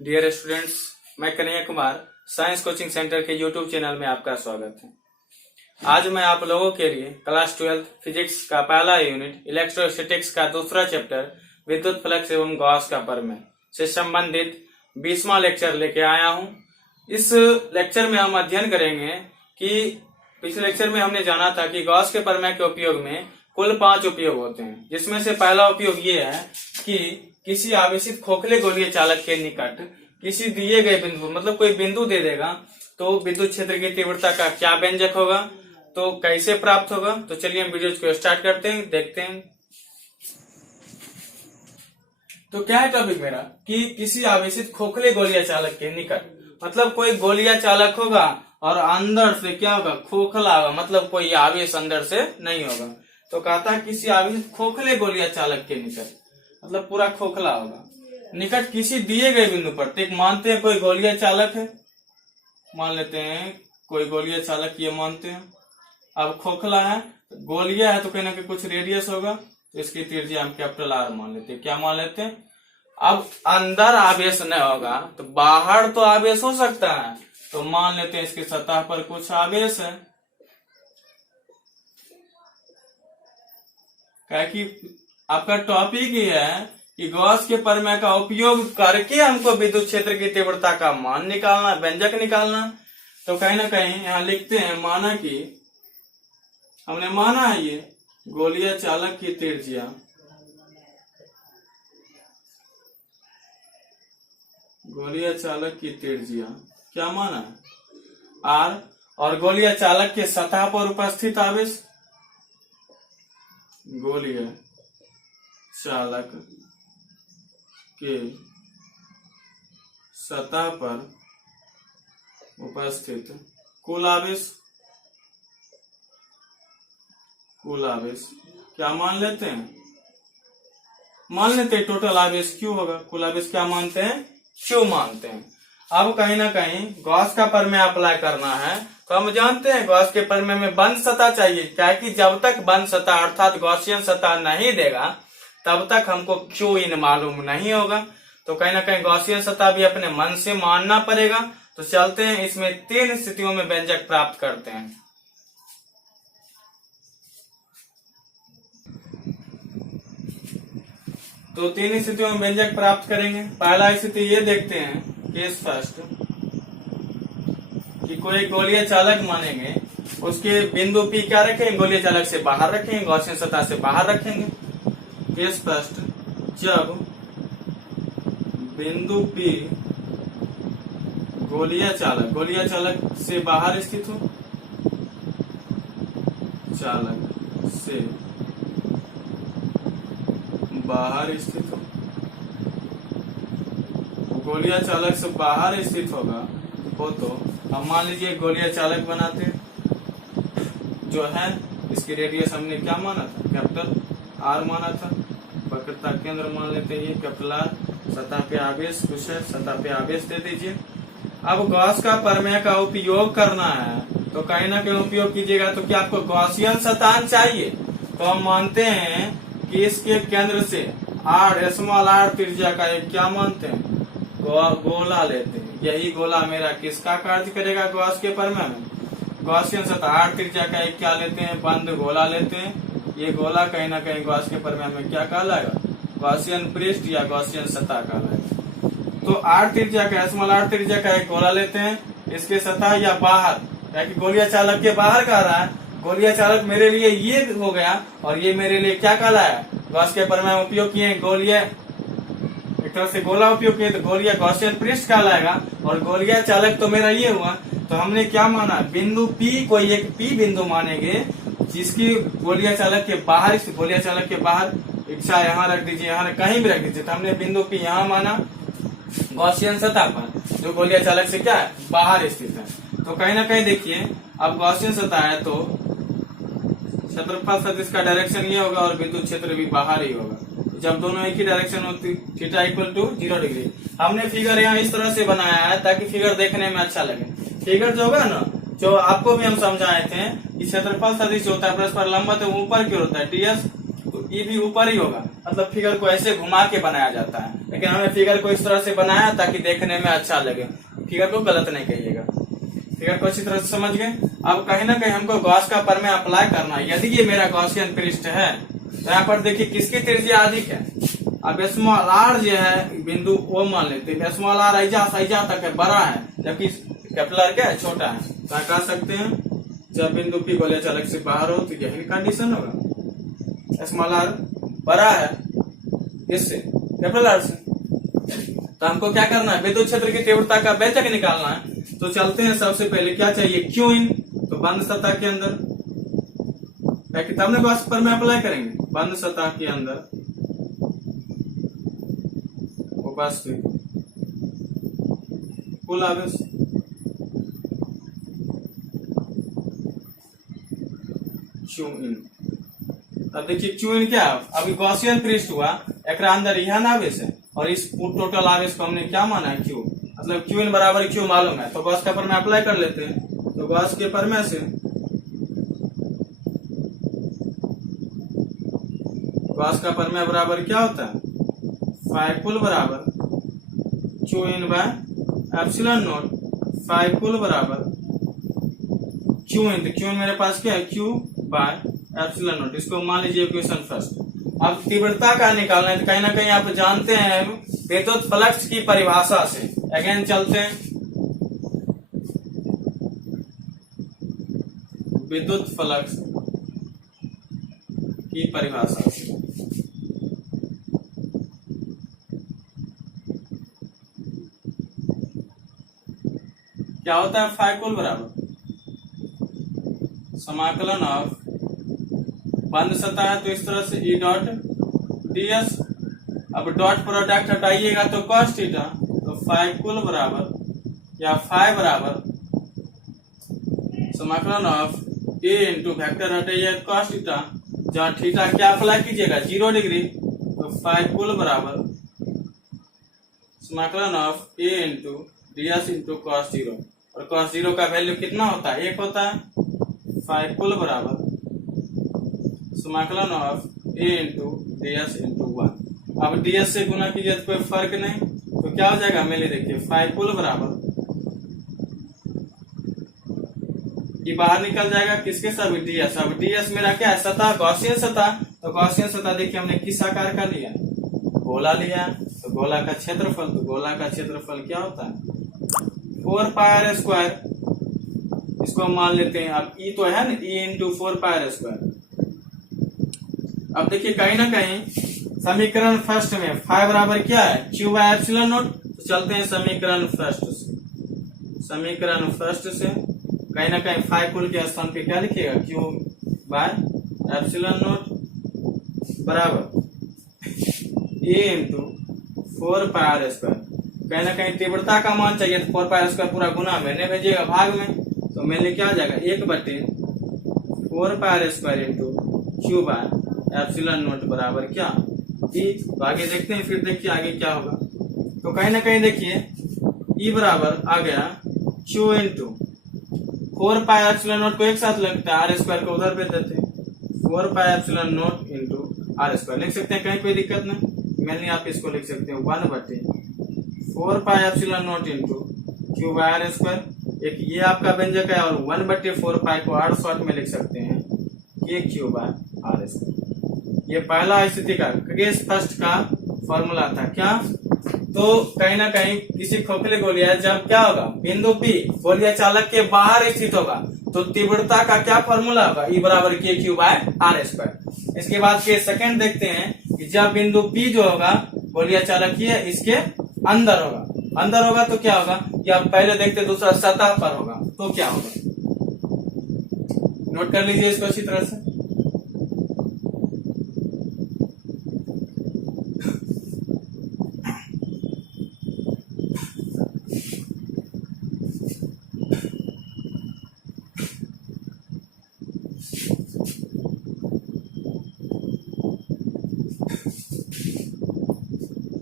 Dear students, मैं Kanhaiya Kumar science coaching centre के YouTube channel में आपका स्वागत है। आज मैं आप लोगों के लिए क्लास 12 फिजिक्स का पहला यूनिट इलेक्ट्रोस्टैटिक्स का दूसरा चैप्टर विद्युत फ्लक्स एवं गॉस का प्रमेय से संबंधित 20वां लेक्चर लेके आया हूं। इस लेक्चर में हम अध्ययन करेंगे कि पिछले लेक्चर में हमने जाना था कि गॉस के प्रमेय के उपयोग में कुल 5 उपयोग होते हैं, जिसमें से पहला उपयोग ये है कि किसी आवेशित खोखले गोलीय चालक के निकट किसी दिए गए बिंदु, मतलब कोई बिंदु दे देगा तो विद्युत क्षेत्र की तीव्रता का क्या व्यंजक होगा, तो कैसे प्राप्त होगा। तो चलिए हम वीडियो को स्टार्ट करते हैं, देखते हैं। तो क्या है टॉपिक मेरा कि किसी आवेशित खोखले गोलीय चालक के निकट, मतलब कोई गोलीय चालक होगा और अंदर से क्या होगा, खोखला होगा, मतलब कोई आवेश अंदर से नहीं होगा। तो कहता है किसी आवेशित खोखले गोलीय चालक के निकट, मतलब पूरा खोखला होगा, निकट किसी दिए गए बिंदु पर। तो एक मानते हैं कोई गोलीय चालक है, मान लेते हैं कोई गोलीय चालक, ये मानते हैं। अब खोखला है, गोलीय है तो कहीं ना कहीं कुछ रेडियस होगा, तो इसकी त्रिज्या हम कैपिटल आर मान लेते हैं। क्या मान लेते हैं? अब अंदर आवेश नहीं होगा तो बाहर तो आवेश हो सकता है, तो मान लेते हैं इसकी सतह पर कुछ आवेश है। क्या कि आपका टॉपिक ही है कि गॉस के प्रमेय का उपयोग करके हमको विद्युत क्षेत्र की तीव्रता का मान निकालना, व्यंजक निकालना। तो कहीं ना कहीं यहाँ लिखते हैं, माना कि हमने माना है ये गोलीय चालक की त्रिज्या क्या माना है? आर, और गोलीय चालक के सतह पर उपस्थित आवेश, गोलीय चालक के सतह पर उपस्थित कुल आवेश क्या मान लेते हैं? मान लेते हैं टोटल आवेश क्यू होगा। कुल आवेश क्या मानते हैं? क्यू मानते हैं। अब कहीं ना कहीं गॉस का प्रमेय अप्लाई करना है, तो हम जानते हैं गॉस के प्रमेय में बंद सतह चाहिए। क्या कि जब तक बंद सतह अर्थात गॉसियन सतह नहीं देगा तब तक हमको क्यू इन मालूम नहीं होगा। तो कहीं ना कहीं गॉसियन सतह भी अपने मन से मानना पड़ेगा। तो चलते हैं, इसमें 3 स्थितियों में व्यंजक प्राप्त करते हैं। तो 3 स्थितियों में व्यंजक प्राप्त करेंगे। पहला स्थिति ये देखते हैं, केस फर्स्ट, कि कोई गोलीय चालक मानेंगे, उसके बिंदु पी क्या रखेंगे, गोलीय चालक से बाहर रखेंगे, गॉसियन सतह से बाहर रखेंगे। केस फर्स्ट, जब बिंदु पी गोलीय चालक से बाहर स्थित हो, चालक से बाहर स्थित हो, गोलीय चालक से बाहर स्थित होगा तो हम मान लीजिए गोलीय चालक बनाते हैं, जो है इसकी रेडियस हमने क्या माना था, कैपिटल आर माना था। वक्रता केंद्र मान लेते हैं ये कैपिटल आर। सतह पे आवेश कुछ है, सतह पे आवेश दे दीजिए। अब गॉस का प्रमेय का उपयोग करना है, तो कहीं ना कहीं उपयोग कीजिएगा। तो क्या आपको गॉसियन सतह चाहिए? तो हम मानते हैं कि इसके केंद्र से आर, स्मॉल आर त्रिज्या का एक क्या मानते हैं, गोला लेते हैं। यही गोला मेरा किसका कार्य करेगा गॉस के प्रमेय में? गॉसियन सतह आर त्रिज्या का एक क्या लेते हैं, बंद गोला लेते हैं। ये गोला कहीं ना कहीं गॉस के प्रमेय में क्या कहलाएगा, गॉसियन पृष्ठ या गॉसियन सतह कहलाएगा। तो आर त्रिज्या का, स्मॉल आर त्रिज्या का एक गोला लेते हैं, इसके सतह या बाहर, यानी गोलीय चालक के बाहर कह रहा है। गोलीय चालक मेरे लिए ये हो गया और ये मेरे लिए क्या कहलाया, गॉस के प्रमेय में उपयोग किए गोलीय, एक तरह से गोला उपयोग किए तो गोलीय गॉसियन पृष्ठ कहलाएगा। और गोलीय चालक तो मेरा ये हुआ, तो हमने क्या माना, बिंदु पी, कोई एक पी बिंदु मानेंगे जिसकी गोलीय चालक के बाहर, गोलीय चालक के बाहर, इच्छा यहाँ रख दीजिए, यहाँ कहीं भी रख दीजिए। तो हमने बिंदु पी यहाँ माना गॉसियन सतह पर, जो गोलीय चालक से क्या है, बाहर स्थित है। तो कहीं ना कहीं देखिए, अब गॉसियन सतह है तो क्षेत्रफल सदिश का डायरेक्शन ये होगा और विद्युत क्षेत्र भी बाहर ही होगा। जब दोनों एक ही डायरेक्शन होती, थीटा इक्वल टू 0 डिग्री। हमने फिगर यहाँ इस तरह से बनाया है ताकि फिगर देखने में अच्छा लगे। फिगर जो होगा ना, जो आपको भी हम समझाए थे कि क्षेत्रफल सदिश होता है परस्पर लंबवत ऊपर की ओर होता है टीएस, तो ई भी ऊपर ही होगा, मतलब फिगर को ऐसे घुमा के बनाया जाता है, लेकिन हमें फिगर को इस तरह से बनाया ताकि देखने में अच्छा लगे। फिगर को गलत नहीं कहिएगा, फिगर को अच्छी तरह से समझ गए। अब कहीं ना कहीं हमको गॉस का प्रमेय अप्लाई करना है। यदि ये मेरा गॉसियन पृष्ठ है तो यहाँ पर देखिए किसकी त्रिज्या अधिक है। अब स्मॉल आर जो है बिंदु ओ मान लेते हैं, स्मॉल आर ऐजा तक है, बड़ा है, जबकि कैपिटल आर क्या है, छोटा है। तो कह सकते हैं जब बिंदु पी गोले चालक से बाहर हो तो यही कंडीशन होगा, स्मॉल आर बड़ा है इससे, कैपिटल आर से। तो हमको क्या करना है, विद्युत क्षेत्र की तीव्रता का व्यंजक निकालना है। तो चलते हैं, सबसे पहले क्या चाहिए, क्यू इन, तो बंद सतह के अंदर, तब ने गॉस पर में अप्लाई करेंगे, बंद सतह के अंदर वास्तविक कुल आवेश, क्यू इन। अब देखिए क्यू इन क्या, अभी गॉसियन पृष्ठ हुआ, एक अंदर यह आवेश है और इस टोटल आवेश को हमने क्या माना है, क्यू, मतलब क्यू इन बराबर क्यू मालूम है। तो गॉस का प्रमेय अप्लाई कर लेते हैं। तो गॉस के प्रमेय से गॉस का प्रमेय बराबर क्या होता है, फाई कुल बराबर Q in by epsilon naught, phi कुल बराबर क्यू इन, तो क्यू इन मेरे पास क्या है, क्यू बाय एप्सिलॉन नॉट। इसको मान लीजिए इक्वेशन फर्स्ट। अब तीव्रता का निकालना है, तो कहीं ना कहीं आप जानते हैं विद्युत फ्लक्स की परिभाषा से। अगेन चलते हैं, विद्युत फ्लक्स की परिभाषा से। क्या होता है, फाई कुल बराबर समाकलन ऑफ, बंद सतह है तो इस तरह से ई डॉट डीएस, अब डॉट प्रोडक्ट हटाइएगा तो कॉस थीटा, तो फाई कुल बराबर या फाई बराबर समाकलन ऑफ ए इंटू वेक्टर हटाइए कॉस थीटा, जहाँ थीटा क्या अप्लाई कीजिएगा, 0 डिग्री, तो फाई कुल बराबर समाकलन of A into DS into cos 0, और कॉस 0 का वैल्यू कितना होता है, 1 होता है। फाई कुल बराबर समाकलन of A into DS into 1। अब डीएस से गुना कीजिए तो कोई फर्क नहीं, तो क्या हो जाएगा, मेरे देखिए फाई कुल बराबर, ये बाहर निकल जाएगा किसके साथ, डीएस। अब डीएस मेरा क्या है, सतह, गॉसियन सतह। तो गॉसियन सतह देखिए हमने किस आकार का लिया, गोला लिया, तो गोला का क्षेत्रफल, तो गोला का क्षेत्रफल क्या होता है, 4 पाई आर स्क्वायर, इसको हम मान लेते हैं। अब ई तो है ना, E into 4 pi are square. अब देखिए कहीं ना कहीं समीकरण फर्स्ट में फाई बराबर क्या है, क्यू बाय एप्सिलॉन नॉट। तो चलते हैं समीकरण फर्स्ट से, समीकरण फर्स्ट से कहीं ना कहीं फाई कुल के स्थान पे क्या लिखिएगा, क्यू बाय एप्सिलॉन नॉट बराबर ए इंटू 4 पाई आर स्क्वायर। कहीं ना कहीं तीव्रता का मान चाहिए, तो 4 पाई आर स्क्वायर पूरा गुना मैंने भेजिएगा भाग में, तो मैंने क्या आ जाएगा, 1/4 pi are square into Q by epsilon naught बराबर क्या, ई। तो आगे देखते हैं, फिर देखिए आगे क्या होगा। तो कहीं ना कहीं देखिए ई बराबर आ गया Q into 4 pi epsilon not को एक साथ लगता है, आर स्क्वायर को उधर भेज देते हैं, 4 pi epsilon naught into R square लिख सकते हैं, कहीं कोई दिक्कत नहीं। मैंने आप इसको लिख सकते हैं 1/4 pi epsilon naught into Q by R square. एक ये आपका व्यंजक है, और 1/4 पाई को 8 शॉर्ट में लिख सकते हैं के क्यू बाय आर स्क्वायर। ये पहला स्थिति का केस फर्स्ट का फॉर्मूला था क्या। तो कहीं ना कहीं किसी खोखले गोलिया जब क्या होगा, बिंदु पी गोलिया चालक के बाहर स्थित होगा, तो तीव्रता का क्या फॉर्मूला होगा, ई बराबर के क्यू बाय आर स्क्वायर। इसके बाद के सेकंड देखते हैं कि जब बिंदु पी जो होगा गोलिया चालक की है, इसके अंदर होगा, अंदर होगा तो क्या होगा, या पहले देखते दूसरा सतह पर होगा, तो क्या होगा, नोट कर लीजिए इसको अच्छी तरह से।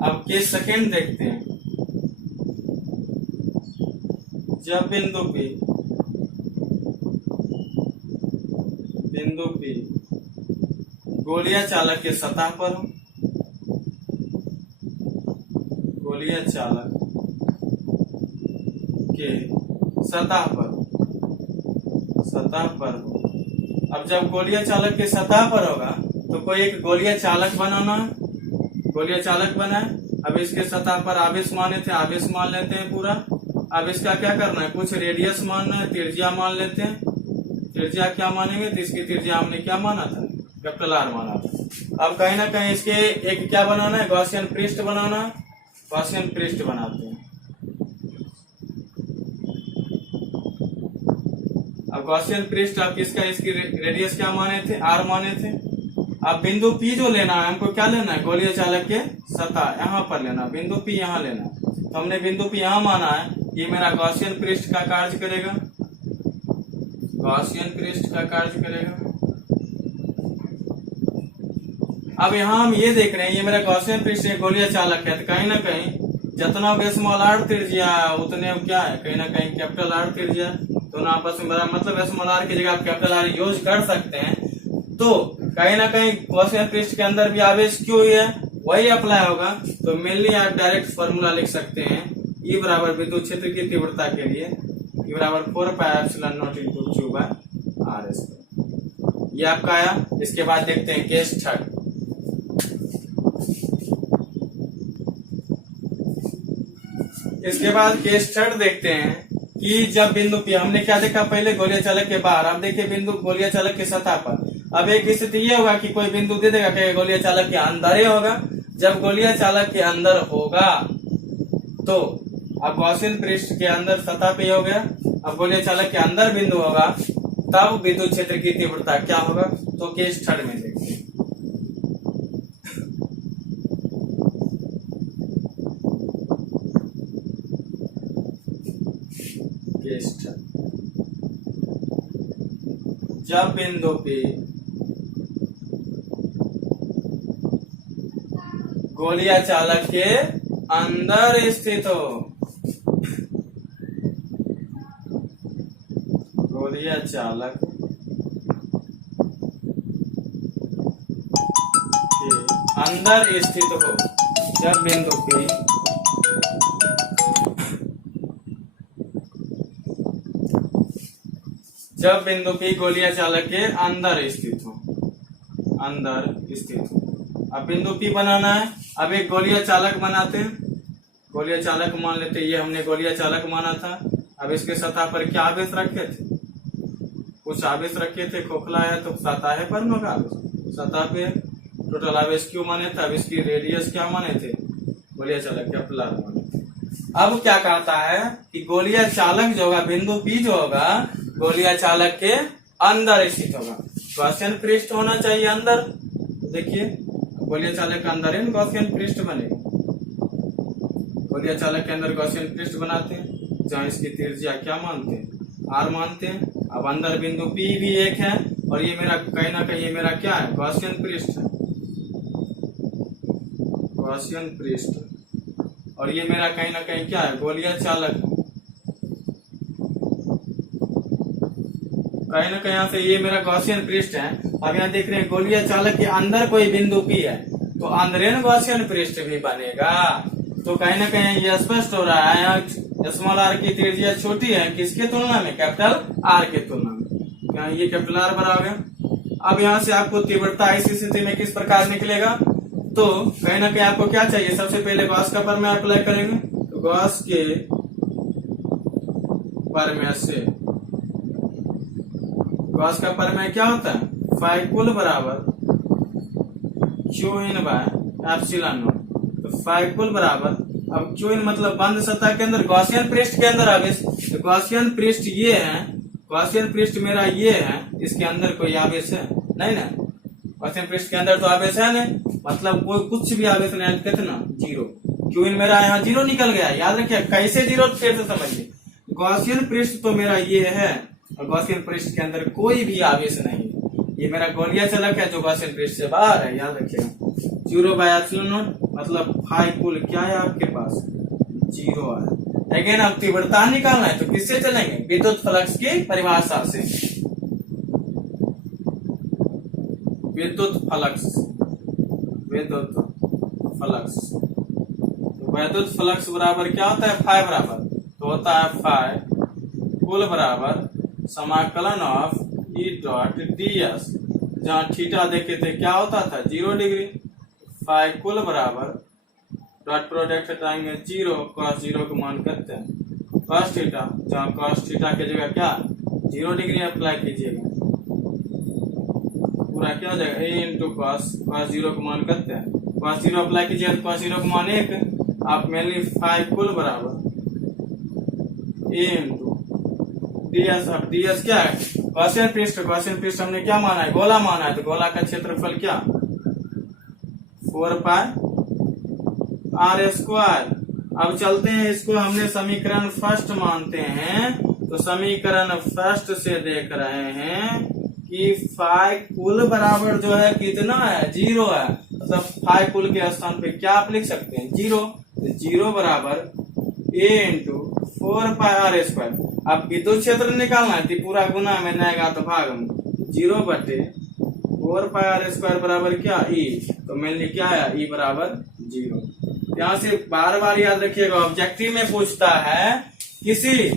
अब केस सेकंड देखते हैं, जब बिंदु पी गोलियां चालक के सतह पर हो, गोलियां चालक के सतह पर हो। अब जब गोलियां चालक के सतह पर होगा तो कोई एक गोलियां चालक बनाना है, गोलियां चालक बना है। अब इसके सतह पर आवेश माने थे, आवेश मान लेते हैं पूरा। अब इसका क्या करना है, कुछ रेडियस मानना है, त्रिज्या मान लेते हैं। त्रिज्या क्या मानेंगे, तो इसकी त्रिज्या हमने क्या माना था, कैपिटल आर माना था। अब कहीं ना कहीं इसके एक क्या बनाना है, गॉसियन पृष्ठ बनाना है, गॉसियन पृष्ठ बनाते हैं। अब गॉसियन पृष्ठ आप किसका, इसकी रेडियस क्या माने थे, आर माने थे। अब बिंदु पी जो लेना है हमको, क्या लेना है, गोलीय चालक के सतह यहाँ पर लेना, बिंदु पी यहाँ लेना। तो हमने बिंदु पी यहाँ माना है, ये मेरा गॉसियन पृष्ठ का कार्य करेगा, गॉसियन पृष्ठ का कार्य करेगा। अब यहाँ हम ये देख रहे हैं, ये मेरा गॉसियन पृष्ठ गोलीय चालक है, तो कहीं ना कहीं जितना स्मॉल आर त्रिज्या उतने क्या है, कहीं ना कहीं कैपिटल आर त्रिज्या, दोनों आपस में बड़ा मतलब स्मॉल आर की जगह आप कैपिटल आर यूज कर सकते हैं। तो कहीं ना कहीं गॉसियन पृष्ठ के अंदर भी आवेश क्यों है, वही अप्लाई होगा। तो मेनली आप डायरेक्ट फॉर्मूला लिख सकते हैं, E बराबर विद्युत क्षेत्र की तीव्रता के लिए E बराबर 4πε0 × Q/r²। ये आपका आया। इसके बाद देखते हैं केस थर्ड। इसके बाद केस थर्ड देखते हैं कि जब बिंदु P, हमने क्या देखा पहले, गोलीय चालक के बाहर। अब देखिए बिंदु गोलीय चालक के सतह पर। अब एक स्थिति ये होगा कि कोई बिंदु दे देगा कि गोलीय चालक के अंदर ही होगा। जब गोलीय चालक के अंदर होगा तो अब गॉसियन पृष्ठ के अंदर सतह पे हो गया। अब गोलीय चालक के अंदर बिंदु होगा, तब विद्युत क्षेत्र की तीव्रता क्या होगा, तो केस थर्ड में देखते हैं। केस थर्ड, जब बिंदु पे गोलीय चालक के अंदर स्थित हो, गोलीय चालक के अंदर स्थित हो, जब बिंदु P गोलीय चालक के अंदर स्थित हो, अंदर स्थित हो। अब बिंदु P बनाना है। अब एक गोलीय चालक बनाते हैं, गोलीय चालक मान लेते हैं, ये हमने गोलीय चालक माना था। अब इसके सतह पर क्या आवेश रखे थे, कुछ आवेश रखे थे, खोखला है तो सतह पर न होगा आवेश, सतह पे टोटल आवेश क्यों माने थे। अब इसकी रेडियस क्या माने थे, गोलीय चालक कैपिटल आर माने थे। अब क्या कहता है कि गोलीय चालक जो होगा, बिंदु P जो होगा, गोलीय चालक के अंदर स्थित होगा। गॉसियन पृष्ठ होना चाहिए अंदर। देखिए गोलीय चालक के अंदर ही गॉसियन पृष्ठ बनेगा। गोलीय चालक के अंदर गॉसियन पृष्ठ बनाते हैं, जहाँ इसकी त्रिज्या क्या मानते हैं, आर मानते हैं। अब अंदर बिंदु P भी एक है, और ये मेरा कहीं ना कहीं ये मेरा क्या है, गॉसियन पृष्ठ है, गॉसियन पृष्ठ। और ये मेरा कहीं ना कहीं क्या है, गोलीय चालक। कहीं ना कहीं यहाँ से ये मेरा गॉसियन पृष्ठ है। अब यहाँ देख रहे हैं गोलीय चालक के अंदर कोई बिंदु P है, तो अंदरेन गॉसियन पृष्ठ भी बनेगा। तो कहीं ना कहीं ये स्पष्ट हो रहा है, यहाँ स्मॉल आर की त्रिज्या छोटी है किसके तुलना में, कैपिटल आर के तुलना में। यहाँ ये कैपिटल आर बराबर है। अब यहाँ से आपको तीव्रता इस स्थिति में किस प्रकार निकलेगा, तो कहीं ना कहीं आपको क्या चाहिए, सबसे पहले गॉस का प्रमेय अप्लाई करेंगे। तो गॉस के प्रमेय से, गॉस का प्रमेय क्या होता है, फाइकुल बराबर Q/ε0। तो फाइकुल बराबर, अब Q मतलब बंद सतह के अंदर गॉसियन पृष्ठ के अंदर आवेश। तो गॉसियन पृष्ठ ये है, गॉसियन पृष्ठ मेरा ये है, इसके अंदर कोई आवेश है नहीं ना, गॉसियन पृष्ठ के अंदर तो आवेश है नहीं, मतलब कोई कुछ भी आवेश नहीं, कितना, जीरो। Q मेरा यहाँ जीरो निकल गया। याद रखिए कैसे जीरो, फिर से समझिए। गॉसियन पृष्ठ तो मेरा ये है, और गॉसियन पृष्ठ के अंदर कोई भी आवेश नहीं। ये मेरा गोलीय चालक है जो गॉसियन पृष्ठ से बाहर है, याद रखिएगा। 0/ε0 मतलब फाइकुल क्या है आपके पास, जीरो है। लेकिन अब तीव्रता निकालना है तो किससे चलेंगे, विद्युत फ्लक्स की परिभाषा से। विद्युत फ्लक्स, विद्युत फ्लक्स। विद्युत फ्लक्स बराबर क्या होता है, फाई बराबर, तो होता है फाई कुल बराबर समाकलन of E dot D S, जहाँ थीटा देखे थे क्या होता था 0 डिग्री, फाई कुल बराबर डॉट प्रोडक्ट हटाएंगे 0, cos 0 को मान करते हैं cos थीटा, जहाँ cos थीटा की जगह क्या 0 डिग्री अप्लाई कीजिएगा, पूरा क्या हो जाएगा a इंटू cos 0 को मान करते हैं, cos 0 अप्लाई कीजिए तो cos 0 को मान 1, आप मेनली फाई कुल बराबर a इंटू ds। अब ds क्या है, गॉसियन पृष्ठ, गॉसियन पृष्ठ हमने क्या माना है, गोला माना है, तो गोला का क्षेत्रफल क्या 4 पाई आर स्क्वायर। अब चलते हैं इसको, हमने समीकरण फर्स्ट मानते हैं, तो समीकरण फर्स्ट से देख रहे हैं कि फाई कुल बराबर जो है कितना है 0 है, मतलब फाई कुल के स्थान पे क्या आप लिख सकते हैं 0, तो 0 बराबर a into 4 pi are square. अब विद्युत क्षेत्र निकालना है तो पूरा गुना में जाएगा तो भाग में 0 बटे 4 पाई आर स्क्वायर बराबर क्या ई, तो मेनली क्या है ई बराबर 0। यहाँ से बार बार याद रखिएगा, ऑब्जेक्टिव में पूछता है किसी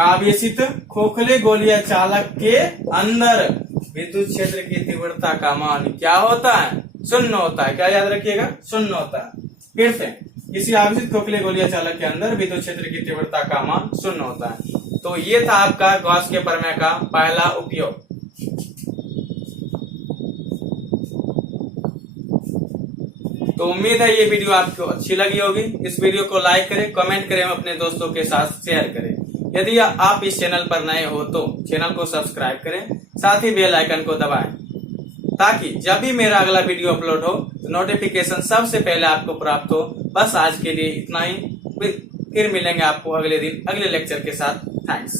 आवेशित खोखले गोलीय चालक के अंदर विद्युत क्षेत्र की तीव्रता का मान क्या होता है, 0 होता है। क्या याद रखिएगा, 0 होता है। फिर से, किसी आवेशित खोखले गोलीय चालक के अंदर विद्युत क्षेत्र की तीव्रता का मान 0 होता है। तो ये था आपका गॉस के प्रमेय का पहला उपयोग। तो उम्मीद है ये वीडियो आपको अच्छी लगी होगी। इस वीडियो को लाइक करें, कमेंट करें, अपने दोस्तों के साथ शेयर करें। यदि आप इस चैनल पर नए हो तो चैनल को सब्सक्राइब करें, साथ ही बेल आइकन को दबाएं, ताकि जब भी मेरा अगला वीडियो अपलोड हो तो नोटिफिकेशन सबसे पहले आपको प्राप्त हो। बस आज के लिए इतना ही, फिर मिलेंगे आपको अगले दिन अगले लेक्चर के साथ। थैंक्स।